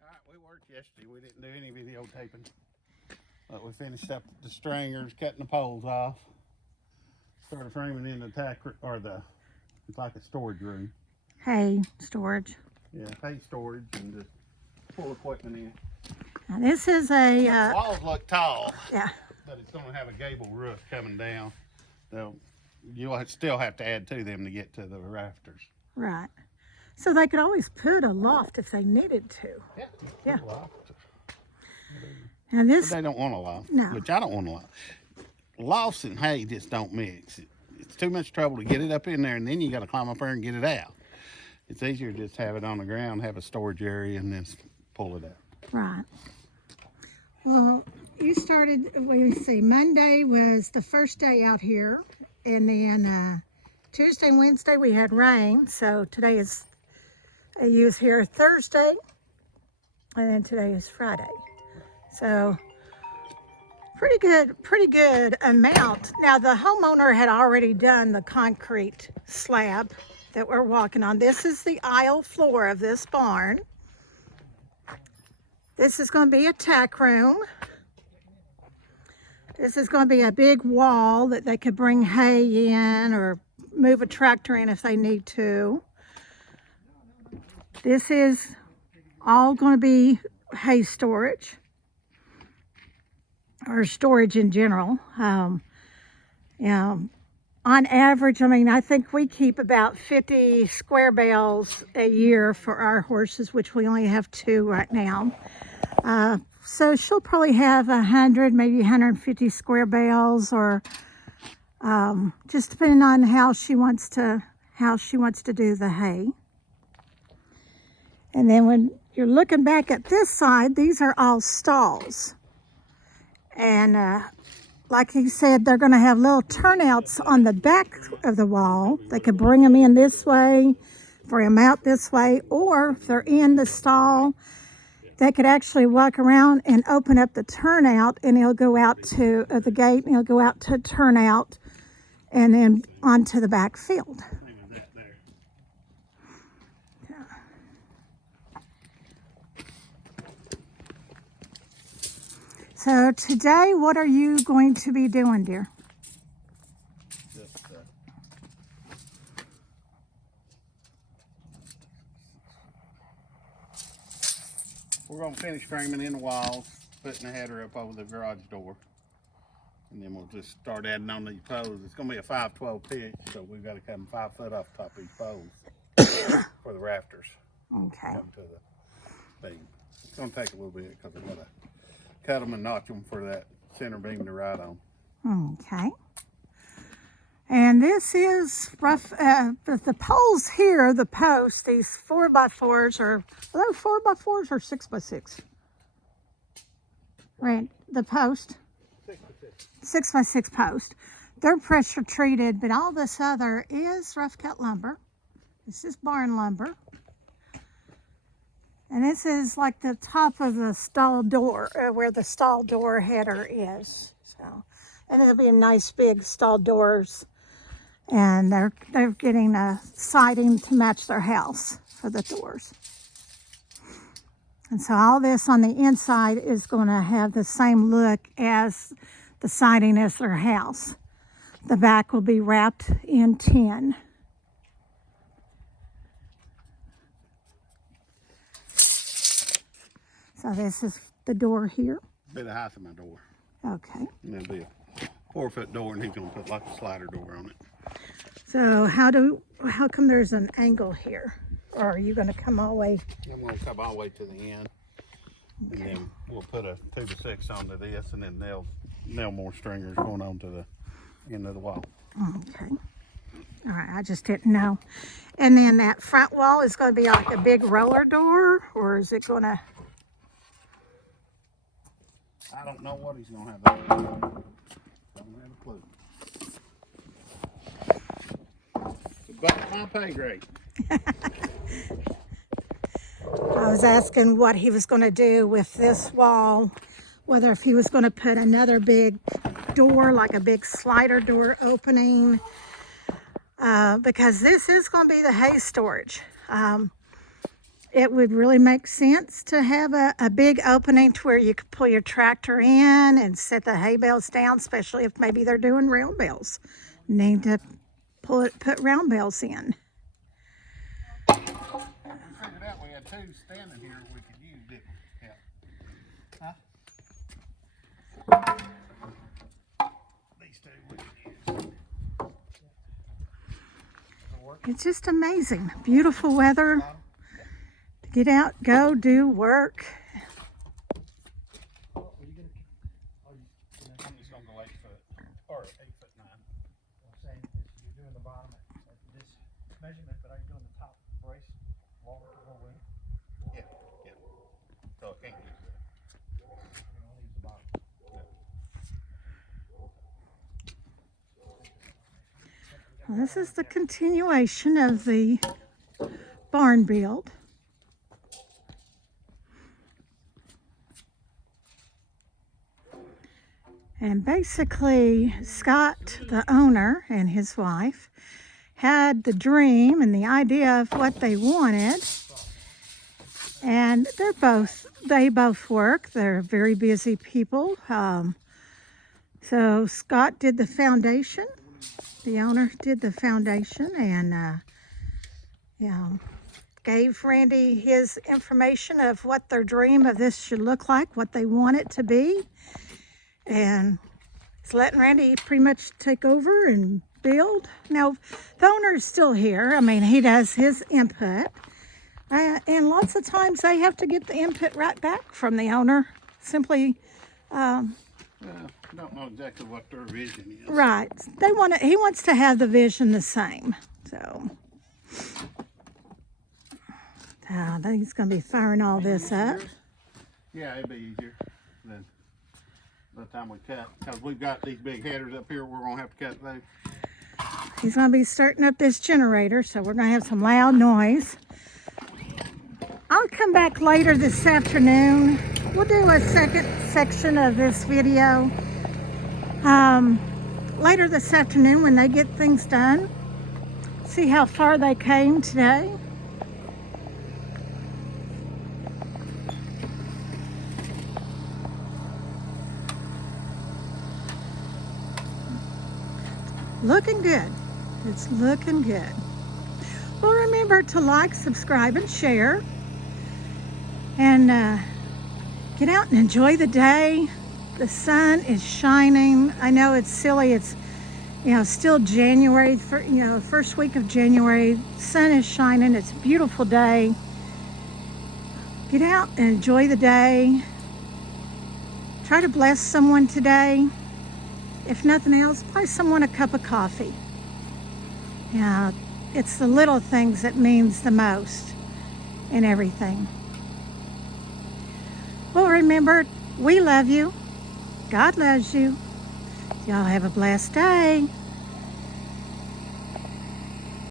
Alright, we worked yesterday. We didn't do any videotaping. But we finished up the stringers, cutting the poles off. Started framing in the it's like a storage room. Hay storage. Yeah, hay storage and just pull equipment in. Now this is a... The walls look tall. Yeah. But it's going to have a gable roof coming down. You'll still have to add to them to get to the rafters. Right. So they could always put a loft if they needed to. Yeah. Yeah. Loft. Now this... But they don't want a loft. No. Which I don't want a loft. Lofts and hay just don't mix. It's too much trouble to get it up in there, and then you got to climb up there and get it out. It's easier to just have it on the ground, have a storage area, and then pull it out. Right. Well, you started, Monday was the first day out here, and then Tuesday and Wednesday we had rain, so today is, you was here Thursday, and then today is Friday. So, pretty good amount. Now, the homeowner had already done the concrete slab that we're walking on. This is the aisle floor of this barn. This is going to be a tack room. This is going to be a big wall that they could bring hay in or move a tractor in if they need to. This is all going to be hay storage, or storage in general. On average, I think we keep about 50 square bales a year for our horses, which we only have 2 right now. So she'll probably have 100, maybe 150 square bales, or just depending on how she wants to do the hay. And then when you're looking back at this side, these are all stalls. And like he said, they're going to have little turnouts on the back of the wall. They could bring them in this way, bring them out this way, or if they're in the stall, they could actually walk around and open up the turnout, and it'll go out to the gate, and it'll go out to turnout, and then onto the back field. So today, what are you going to be doing, dear? We're going to finish framing in the walls, putting the header up over the garage door. And then we'll just start adding on these poles. It's going to be a 512 pitch, so we've got to come 5 foot off the top of these poles for the rafters. Okay. Come to the beam. It's going to take a little bit because we've got to cut them and notch them for that center beam to ride on. Okay. And this is rough. The poles here, the posts, these 4x4s are those 4x4s or 6x6? Right, the post. 6x6 post. They're pressure treated, but all this other is rough cut lumber. This is barn lumber. And this is like the top of the stall door, where the stall door header is. So, and it'll be a nice big stall doors. And they're getting a siding to match their house for the doors. And so all this on the inside is going to have the same look as the siding as their house. The back will be wrapped in tin. So this is the door here. Bit of height of my door. Okay. And it'll be a 4-foot door, and he's going to put like a slider door on it. So how come there's an angle here? Or are you going to come all the way? I'm going to come all the way to the end. Okay. And then we'll put a 2x6 onto this, and then nail more stringers going on to the end of the wall. Okay. All right, I just didn't know. And then that front wall is going to be like a big roller door, or is it going to... I don't know what he's going to have. Don't have a clue. But my pay grade. I was asking what he was going to do with this wall, whether if he was going to put another big door, like a big slider door opening, because this is going to be the hay storage. it would really make sense to have a big opening to where you could pull your tractor in and set the hay bales down, especially if maybe they're doing round bales. Need to put round bales in. We figured out we had two standing here we could use, didn't we? Yeah. Huh? These two we could use. It's just amazing. Beautiful weather. To get out, go, do work. I'm just gonna go 8 foot, or 8'9". I'm saying is you're doing the bottom at this measurement, but are you doing the top brace longer to go in? Yeah, yeah. So I can't use that. You can only use the bottom. Well, this is the continuation of the barn build. And basically, Scott, the owner, and his wife had the dream and the idea of what they wanted. And they both work. They're very busy people. So Scott did the foundation. The owner did the foundation and gave Randy his information of what their dream of this should look like, what they want it to be. And it's letting Randy pretty much take over and build. Now, the owner is still here. I mean, he does his input. And lots of times they have to get the input right back from the owner. Simply, I don't know exactly what their vision is. right. He wants to have the vision the same. So, I think he's going to be firing all this up. Yeah, it'd be easier than by the time we cut. Because we've got these big headers up here, we're going to have to cut those. He's going to be starting up this generator, so we're going to have some loud noise. I'll come back later this afternoon. We'll do a second section of this video later this afternoon when they get things done. See how far they came today. Looking good. It's looking good. Well, remember to like, subscribe, and share. And get out and enjoy the day. The sun is shining. I know it's silly. It's, still January, first week of January. The sun is shining. It's a beautiful day. Get out and enjoy the day. Try to bless someone today. If nothing else, buy someone a cup of coffee. Yeah, it's the little things that means the most in everything. Well, remember, we love you. God loves you. Y'all have a blessed day.